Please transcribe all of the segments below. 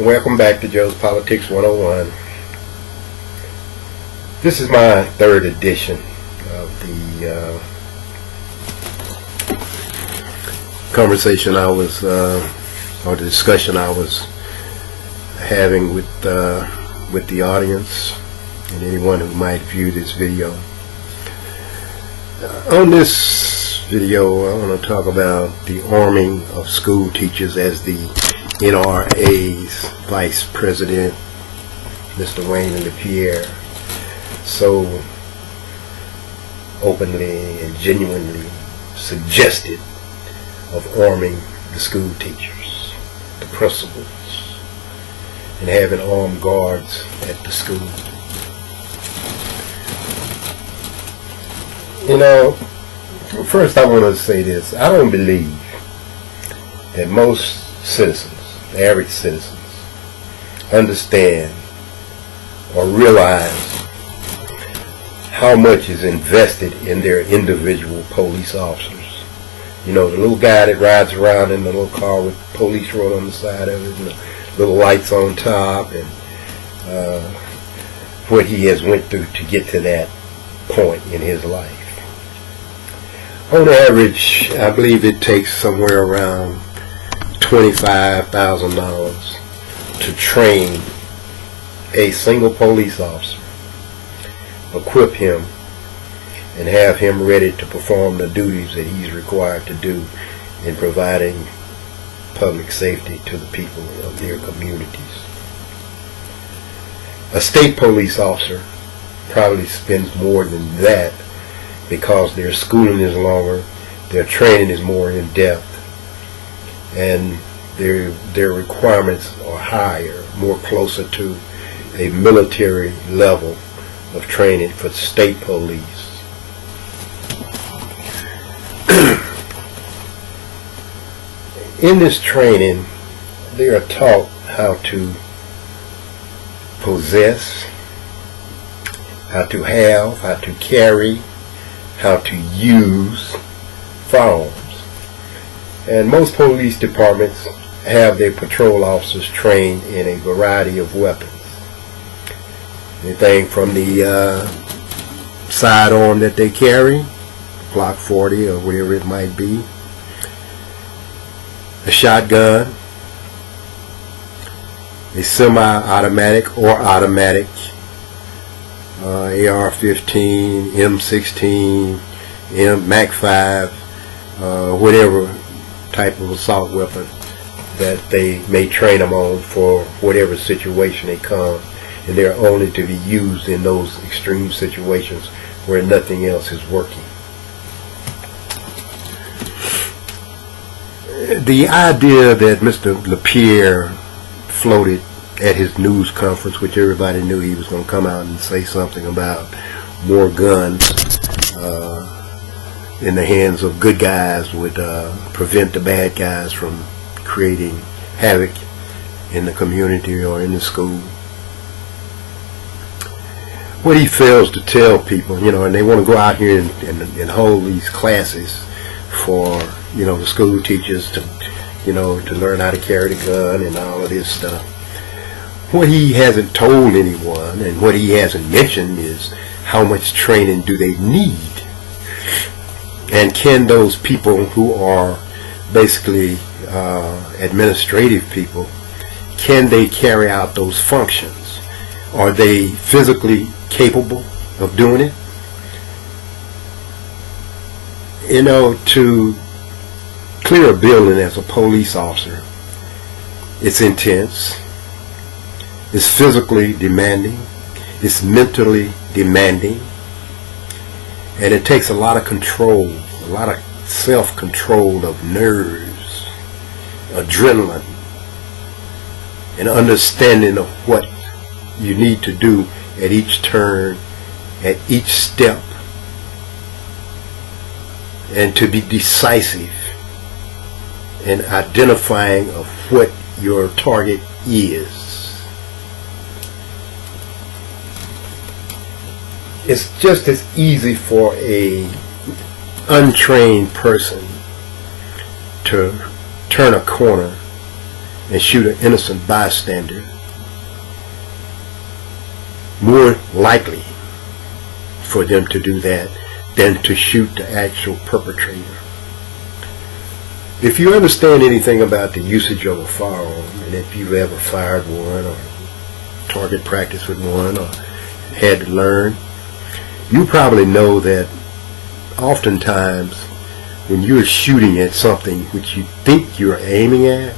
Welcome back to Joe's Politics 101. This is my third edition of the conversation I was, or the discussion I was having with the audience and anyone who might view this video. On this video, I want to talk about the arming of school teachers as the NRA's Vice President, Mr. Wayne LaPierre, so openly and genuinely suggested of arming the school teachers, the principals, and having armed guards at the school. You know, first I want to say this. I don't believe that most citizens, average citizens, understand or realize how much is invested in their individual police officers. You know, the little guy that rides around in the little car with police roll on the side of it and the little lights on top, and what he has went through to get to that point in his life. On average, I believe it takes somewhere around $25,000 to train a single police officer, equip him, and have him ready to perform the duties that he's required to do in providing public safety to the people of their communities. A state police officer probably spends more than that because their schooling is longer, their training is more in depth, and their requirements are higher, more closer to a military level of training for state police. In this training, they are taught how to possess, how to have, how to carry, how to use firearms. And most police departments have their patrol officers trained in a variety of weapons. Anything from the sidearm that they carry, Glock 40 or whatever it might be, a shotgun, a semi-automatic or automatic, AR-15, M16, Mac 5, whatever type of assault weapon that they may train them on for whatever situation they come, and they're only to be used in those extreme situations where nothing else is working. The idea that Mr. LaPierre floated at his news conference, which everybody knew he was going to come out and say something about more guns in the hands of good guys would prevent the bad guys from creating havoc in the community or in the school. What he fails to tell people, you know, and they want to go out here and hold these classes for, you know, the school teachers to, you know, to learn how to carry the gun and all of this stuff. What he hasn't told anyone and what he hasn't mentioned is how much training do they need, and can those people who are basically administrative people, can they carry out those functions? Are they physically capable of doing it? You know, to clear a building as a police officer, it's intense, it's physically demanding, it's mentally demanding, and it takes a lot of control, a lot of self-control of nerves, adrenaline, and understanding of what you need to do at each turn, at each step, and to be decisive in identifying of what your target is. It's just as easy for a untrained person to turn a corner and shoot an innocent bystander, more likely for them to do that than to shoot the actual perpetrator. If you understand anything about the usage of a firearm, and if you've ever fired one or target practice with one or had to learn, you probably know that oftentimes when you're shooting at something which you think you're aiming at,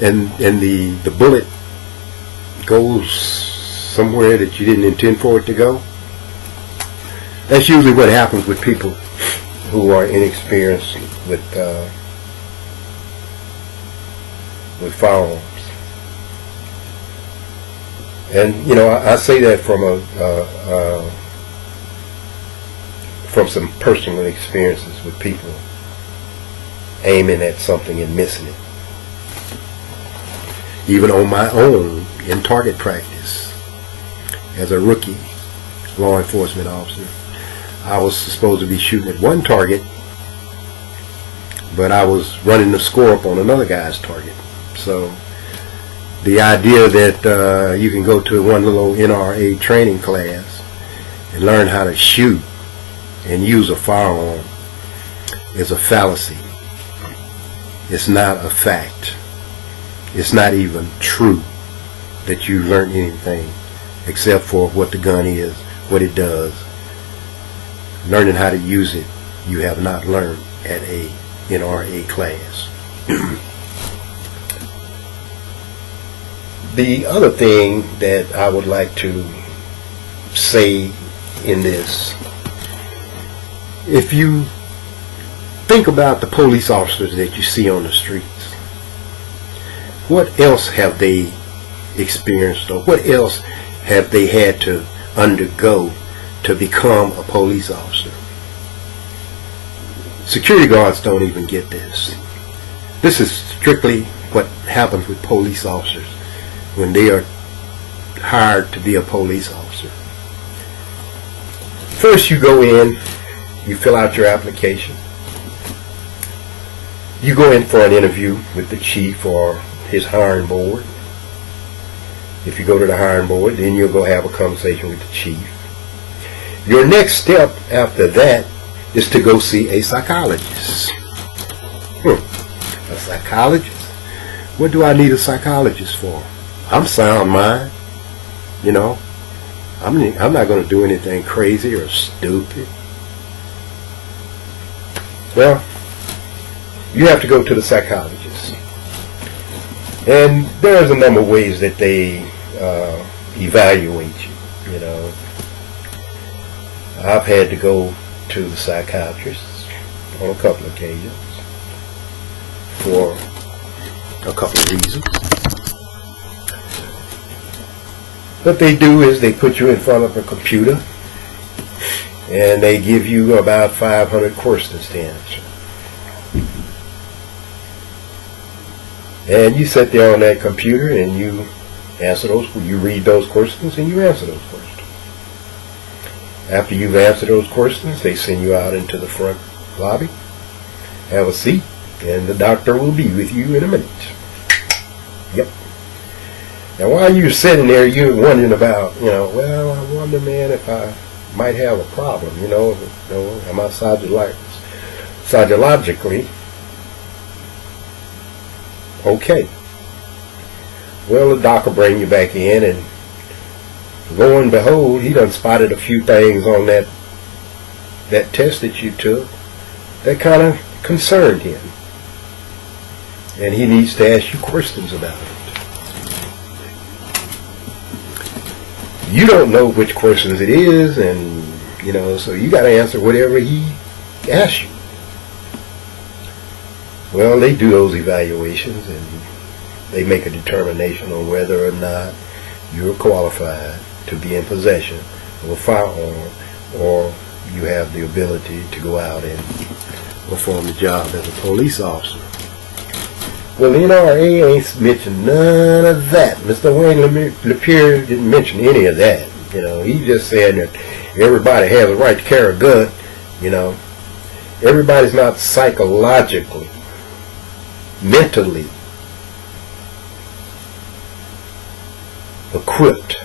and the bullet goes somewhere that you didn't intend for it to go, that's usually what happens with people who are inexperienced with firearms. And you know, I say that from some personal experiences with people aiming at something and missing it. Even on my own in target practice as a rookie law enforcement officer, I was supposed to be shooting at one target, but I was running the score up on another guy's target. So the idea that you can go to one little NRA training class and learn how to shoot and use a firearm is a fallacy. It's not a fact. It's not even true that you learn anything except for what the gun is, what it does. Learning how to use it, you have not learned at a NRA class. The other thing that I would like to say in this, if you think about the police officers that you see on the streets, what else have they experienced, or what else have they had to undergo to become a police officer? Security guards don't even get this. This is strictly what happens with police officers when they are hired to be a police officer. First, you go in, you fill out your application. You go in for an interview with the chief or his hiring board. If you go to the hiring board, then you'll go have a conversation with the chief. Your next step after that is to go see a psychologist. A psychologist? What do I need a psychologist for? I'm sound mind. You know, I'm not going to do anything crazy or stupid. Well, you have to go to the psychologist. And there's a number of ways that they evaluate you, you know. I've had to go to the psychiatrist on a couple of occasions for a couple of reasons. What they do is they put you in front of a computer and they give you about 500 questions to answer. And you sit there on that computer and you answer those, you read those questions and you answer those questions. After you've answered those questions, they send you out into the front lobby, have a seat, and the doctor will be with you in a minute. Yep. Now while you're sitting there, you're wondering about, you know, well, I wonder, man, if I might have a problem, you know, am I psychologically okay? Well, the doc will bring you back in, and lo and behold, he done spotted a few things on that test that you took that kind of concerned him, and he needs to ask you questions about it. You don't know which questions it is, and you know, so you got to answer whatever he asks you. Well, they do those evaluations and they make a determination on whether or not you're qualified to be in possession of a firearm, or you have the ability to go out and perform the job as a police officer. Well, the NRA ain't mentioned none of that. Mr. Wayne Lapierre didn't mention any of that. You know, he just said that everybody has a right to carry a gun. You know, everybody's not psychologically mentally equipped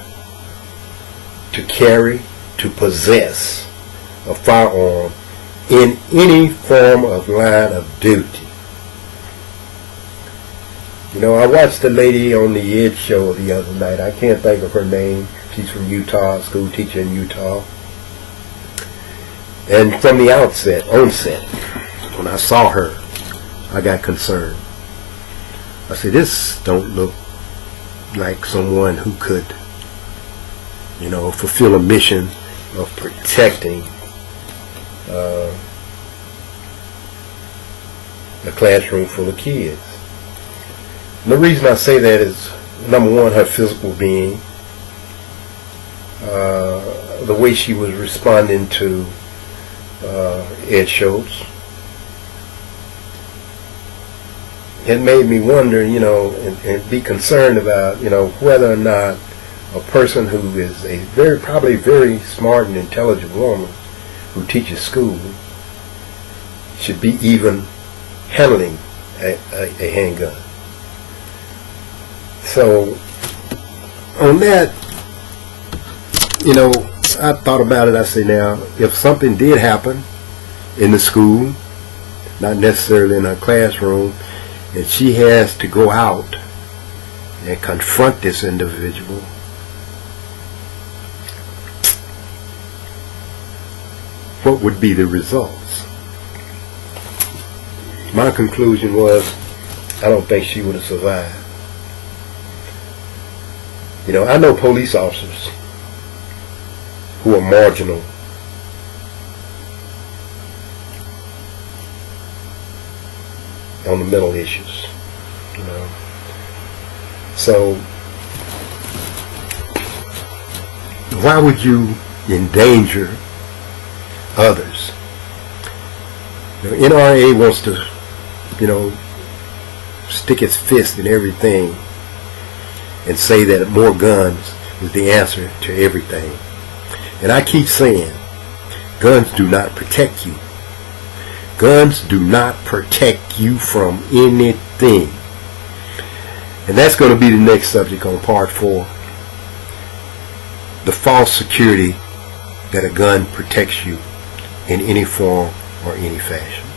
to carry, to possess a firearm in any form of line of duty. You know, I watched a lady on the Ed show the other night. I can't think of her name. She's from Utah, a school teacher in Utah. And from the onset, when I saw her, I got concerned. I said, this don't look like someone who could, you know, fulfill a mission of protecting a classroom full of kids. And the reason I say that is, number one, her physical being, the way she was responding to Ed shows. It made me wonder, you know, and be concerned about, you know, whether or not a person who is a probably very smart and intelligent woman who teaches school should be even handling a handgun. So, on that, you know, I thought about it. I say, now, if something did happen in the school, not necessarily in her classroom, and she has to go out and confront this individual, what would be the results? My conclusion was, I don't think she would have survived. You know, I know police officers who are marginal on the mental issues, you know. So why would you endanger others? The NRA wants to, you know, stick its fist in everything and say that more guns is the answer to everything. And I keep saying, guns do not protect you. Guns do not protect you from anything. And that's going to be the next subject on part 4. The false security that a gun protects you in any form or any fashion.